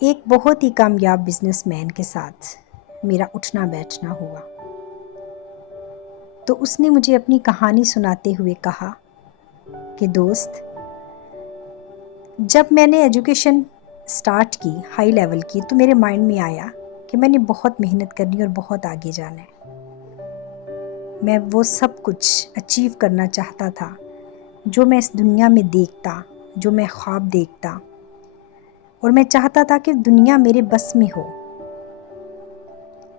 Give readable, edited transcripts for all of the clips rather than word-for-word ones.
एक बहुत ही कामयाब बिजनेसमैन के साथ मेरा उठना बैठना हुआ। तो उसने मुझे अपनी कहानी सुनाते हुए कहा कि दोस्त, जब मैंने एजुकेशन स्टार्ट की हाई लेवल की, तो मेरे माइंड में आया कि मैंने बहुत मेहनत करनी और बहुत आगे जाना है। मैं वो सब कुछ अचीव करना चाहता था जो मैं इस दुनिया में देखता, जो मैं ख्वाब देखता, और मैं चाहता था कि दुनिया मेरे बस में हो।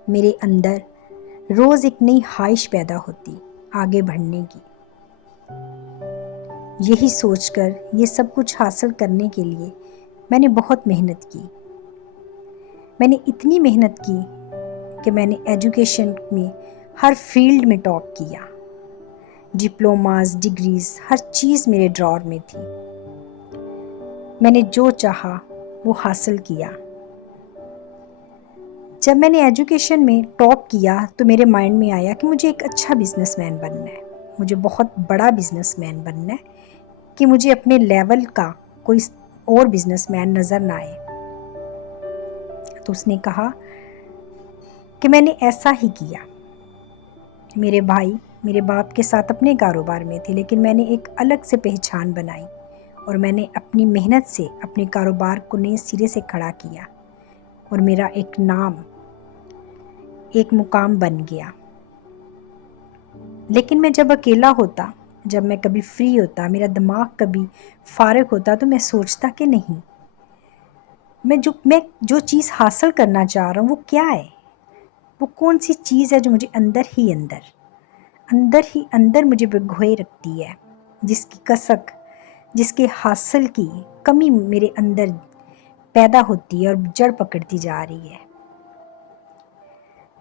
मेरे अंदर रोज़ एक नई ख्वाहिश पैदा होती आगे बढ़ने की। यही सोचकर ये सब कुछ हासिल करने के लिए मैंने बहुत मेहनत की। मैंने इतनी मेहनत की कि मैंने एजुकेशन में हर फील्ड में टॉप किया। डिप्लोमास, डिग्रीज, हर चीज़ मेरे ड्रॉर में थी। मैंने जो चाहा वो हासिल किया। जब मैंने एजुकेशन में टॉप किया तो मेरे माइंड में आया कि मुझे एक अच्छा बिजनेसमैन बनना है, मुझे बहुत बड़ा बिजनेसमैन बनना है, कि मुझे अपने लेवल का कोई और बिजनेसमैन नज़र ना आए। तो उसने कहा कि मैंने ऐसा ही किया। मेरे भाई मेरे बाप के साथ अपने कारोबार में थे, लेकिन मैंने एक अलग से पहचान बनाई और मैंने अपनी मेहनत से अपने कारोबार को नए सिरे से खड़ा किया और मेरा एक नाम, एक मुकाम बन गया। लेकिन मैं जब अकेला होता, जब मैं कभी फ्री होता, मेरा दिमाग कभी फारिग होता, तो मैं सोचता कि नहीं, मैं जो चीज़ हासिल करना चाह रहा हूँ वो क्या है, वो कौन सी चीज़ है जो मुझे अंदर ही अंदर मुझे भिगोए रखती है, जिसकी कसक, जिसके हासिल की कमी मेरे अंदर पैदा होती है और जड़ पकड़ती जा रही है।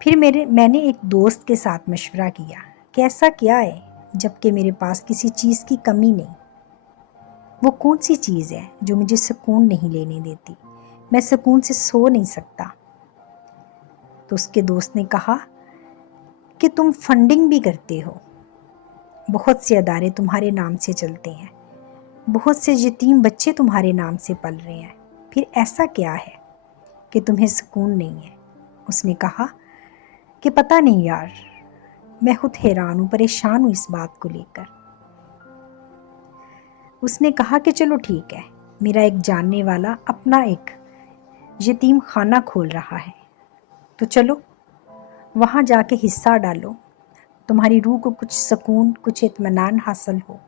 फिर मैंने एक दोस्त के साथ मशवरा किया कि ऐसा क्या है जबकि मेरे पास किसी चीज़ की कमी नहीं, वो कौन सी चीज़ है जो मुझे सुकून नहीं लेने देती, मैं सुकून से सो नहीं सकता। तो उसके दोस्त ने कहा कि तुम फंडिंग भी करते हो, बहुत से अदारे तुम्हारे नाम से चलते हैं, बहुत से यतीम बच्चे तुम्हारे नाम से पल रहे हैं, फिर ऐसा क्या है कि तुम्हें सुकून नहीं है। उसने कहा कि पता नहीं यार, मैं खुद हैरान हूँ, परेशान हूँ इस बात को लेकर। उसने कहा कि चलो ठीक है, मेरा एक जानने वाला अपना एक यतीम खाना खोल रहा है, तो चलो वहाँ जाके हिस्सा डालो, तुम्हारी रूह को कुछ सुकून, कुछ इत्मीनान हासिल हो।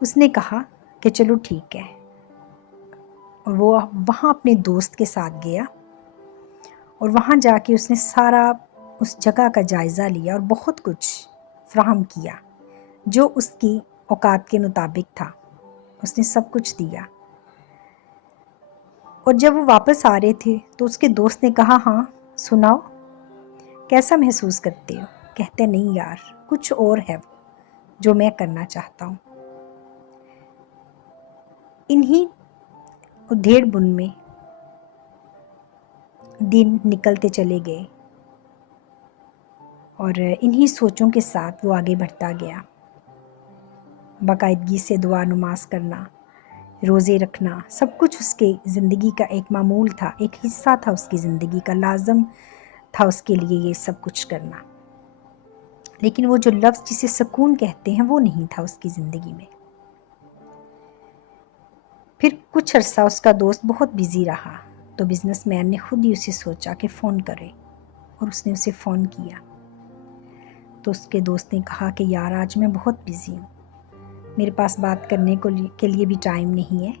उसने कहा कि चलो ठीक है, और वो वहाँ अपने दोस्त के साथ गया और वहाँ जाके उसने सारा उस जगह का जायज़ा लिया और बहुत कुछ फ्राहम किया जो उसकी औकात के मुताबिक था। उसने सब कुछ दिया और जब वो वापस आ रहे थे तो उसके दोस्त ने कहा, हाँ सुनाओ, कैसा महसूस करते हो? कहते नहीं यार, कुछ और है वो जो मैं करना चाहता हूँ। इन्हीं उधेड़ बुन में दिन निकलते चले गए और इन्हीं सोचों के साथ वो आगे बढ़ता गया। बाकायदगी से दुआ नमाज करना, रोज़े रखना, सब कुछ उसके ज़िंदगी का एक मामूल था, एक हिस्सा था उसकी ज़िंदगी का, लाजम था उसके लिए ये सब कुछ करना। लेकिन वो जो लफ्ज़ जिसे सुकून कहते हैं वो नहीं था उसकी ज़िंदगी में। फिर कुछ अरसा उसका दोस्त बहुत बिज़ी रहा तो बिजनेसमैन ने खुद ही उसे सोचा कि फ़ोन करे और उसने उसे फ़ोन किया। तो उसके दोस्त ने कहा कि यार आज मैं बहुत बिज़ी हूँ, मेरे पास बात करने के लिए भी टाइम नहीं है,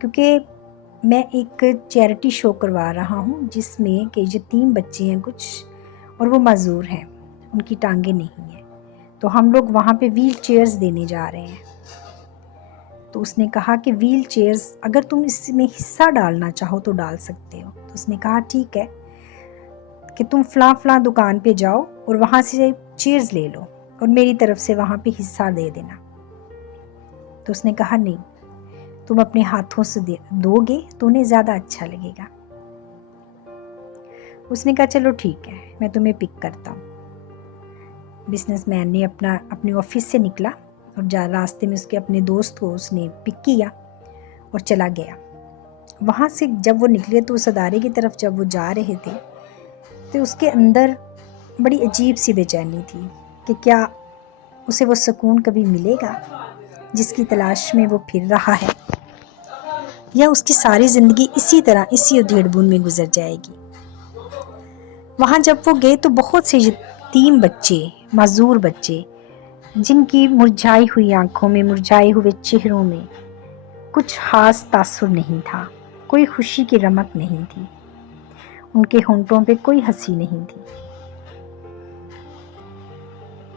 क्योंकि मैं एक चैरिटी शो करवा रहा हूँ जिसमें कि यतीम बच्चे हैं कुछ और वो माजूर हैं, उनकी टांगें नहीं हैं, तो हम लोग वहाँ पे व्हील चेयर्स देने जा रहे हैं। तो उसने कहा कि व्हील चेयर्स अगर तुम इसमें हिस्सा डालना चाहो तो डाल सकते हो। तो उसने कहा ठीक है कि तुम फ़लाँ दुकान पे जाओ और वहाँ से चेयर्स ले लो और मेरी तरफ से वहाँ पे हिस्सा दे देना। तो उसने कहा नहीं, तुम अपने हाथों से दोगे तो उन्हें ज़्यादा अच्छा लगेगा। उसने कहा चलो ठीक है, मैं तुम्हें पिक करता हूँ। बिजनेसमैन ने अपने ऑफिस से निकला और रास्ते में उसके अपने दोस्त को उसने पिक किया और चला गया। वहाँ से जब वो निकले तो उस अदारे की तरफ जब वो जा रहे थे तो उसके अंदर बड़ी अजीब सी बेचैनी थी कि क्या उसे वो सुकून कभी मिलेगा जिसकी तलाश में वो फिर रहा है, या उसकी सारी ज़िंदगी इसी तरह इसी उधेड़-बुन में गुजर जाएगी। वहाँ जब वो गए तो बहुत से यतीम बच्चे, माजूर बच्चे, जिनकी मुरझाई हुई आंखों में, मुरझाए हुए चेहरों में कुछ खास तासुर नहीं था, कोई खुशी की रमक नहीं थी, उनके होंठों पे कोई हंसी नहीं थी।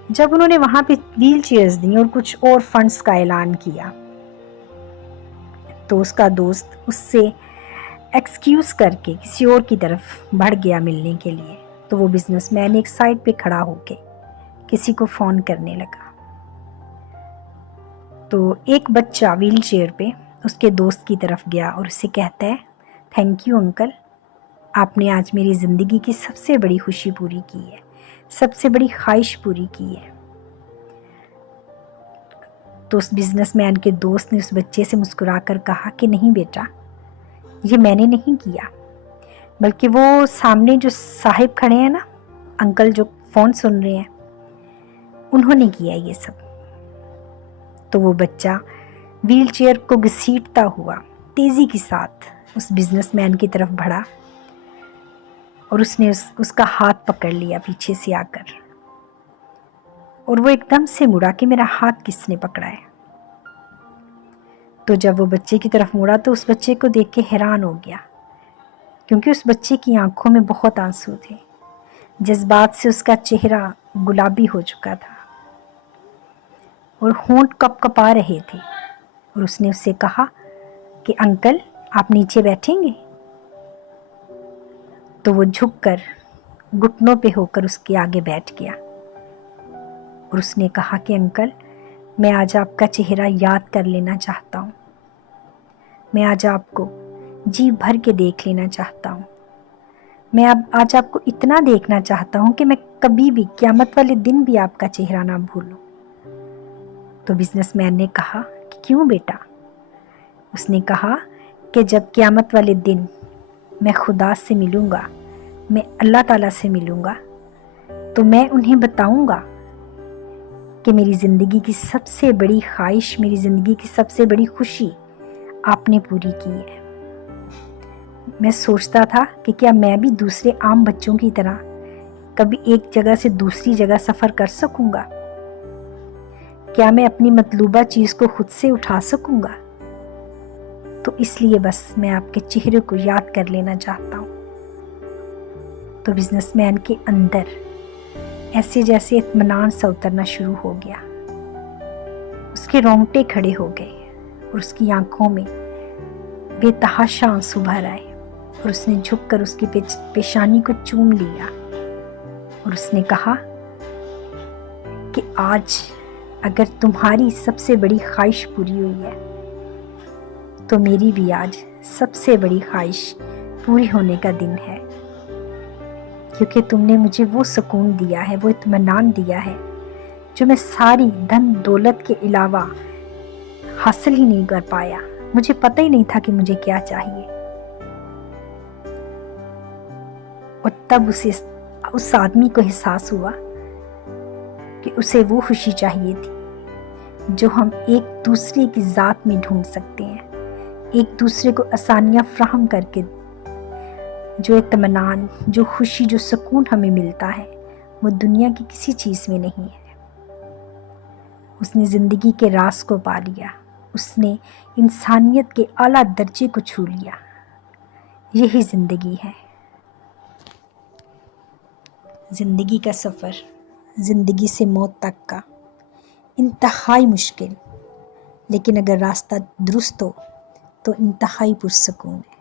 जब उन्होंने वहाँ पे व्हील चेयर्स दी और कुछ और फंड्स का ऐलान किया तो उसका दोस्त उससे एक्सक्यूज़ करके किसी और की तरफ बढ़ गया मिलने के लिए। तो वो बिजनेसमैन एक साइड पे खड़ा होके किसी को फ़ोन करने लगा। तो एक बच्चा व्हील चेयर पे उसके दोस्त की तरफ गया और उसे कहता है, थैंक यू अंकल, आपने आज मेरी ज़िंदगी की सबसे बड़ी खुशी पूरी की है, सबसे बड़ी ख्वाहिश पूरी की है। तो उस बिजनेसमैन के दोस्त ने उस बच्चे से मुस्कुराकर कहा कि नहीं बेटा, ये मैंने नहीं किया, बल्कि वो सामने जो साहिब खड़े हैं ना, अंकल जो फ़ोन सुन रहे हैं, उन्होंने किया ये सब। तो वो बच्चा व्हील चेयर को घसीटता हुआ तेज़ी के साथ उस बिजनेसमैन की तरफ बढ़ा और उसने उसका हाथ पकड़ लिया पीछे से आकर, और वो एकदम से मुड़ा कि मेरा हाथ किसने पकड़ा है। तो जब वो बच्चे की तरफ मुड़ा तो उस बच्चे को देख के हैरान हो गया, क्योंकि उस बच्चे की आंखों में बहुत आंसू थे, जज्बात से उसका चेहरा गुलाबी हो चुका था और होंठ कपकपा रहे थे। और उसने उससे कहा कि अंकल, आप नीचे बैठेंगे? तो वो झुककर घुटनों पे होकर उसके आगे बैठ गया और उसने कहा कि अंकल, मैं आज आपका चेहरा याद कर लेना चाहता हूँ, मैं आज आपको जी भर के देख लेना चाहता हूँ, मैं अब आज आपको इतना देखना चाहता हूँ कि मैं कभी भी क़यामत वाले दिन भी आपका चेहरा ना भूलूं। तो बिजनेसमैन ने कहा कि क्यों बेटा? उसने कहा कि जब क़यामत वाले दिन मैं खुदा से मिलूँगा, मैं अल्लाह ताला से मिलूँगा, तो मैं उन्हें बताऊँगा कि मेरी ज़िंदगी की सबसे बड़ी ख्वाहिश, मेरी ज़िंदगी की सबसे बड़ी खुशी आपने पूरी की है। मैं सोचता था कि क्या मैं भी दूसरे आम बच्चों की तरह कभी एक जगह से दूसरी जगह सफ़र कर सकूँगा? क्या मैं अपनी मतलूबा चीज़ को खुद से उठा सकूँगा? तो इसलिए बस मैं आपके चेहरे को याद कर लेना चाहता हूँ। तो बिजनेसमैन के अंदर ऐसे जैसे इत्मीनान सा उतरना शुरू हो गया, उसके रोंगटे खड़े हो गए और उसकी आंखों में बेतहाशा आंसू भर आए और उसने झुककर उसकी पेशानी को चूम लिया और उसने कहा कि आज अगर तुम्हारी सबसे बड़ी ख्वाहिश पूरी हुई है तो मेरी भी आज सबसे बड़ी ख्वाहिश पूरी होने का दिन है, क्योंकि तुमने मुझे वो सुकून दिया है, वो इत्मीनान दिया है जो मैं सारी धन दौलत के अलावा हासिल ही नहीं कर पाया। मुझे पता ही नहीं था कि मुझे क्या चाहिए। और तब उस आदमी को एहसास हुआ कि उसे वो खुशी चाहिए थी जो हम एक दूसरे की ज़ात में ढूंढ सकते हैं, एक दूसरे को आसानियाँ फ्राहम करके। जो इत्मीनान, जो खुशी, जो सुकून हमें मिलता है वो दुनिया की किसी चीज़ में नहीं है। उसने ज़िंदगी के राज को पा लिया, उसने इंसानियत के आला दर्जे को छू लिया। यही ज़िंदगी है। ज़िंदगी का सफ़र, ज़िंदगी से मौत तक का इंतहाई मुश्किल, लेकिन अगर रास्ता दुरुस्त हो तो इंतहाई पुरसकून है।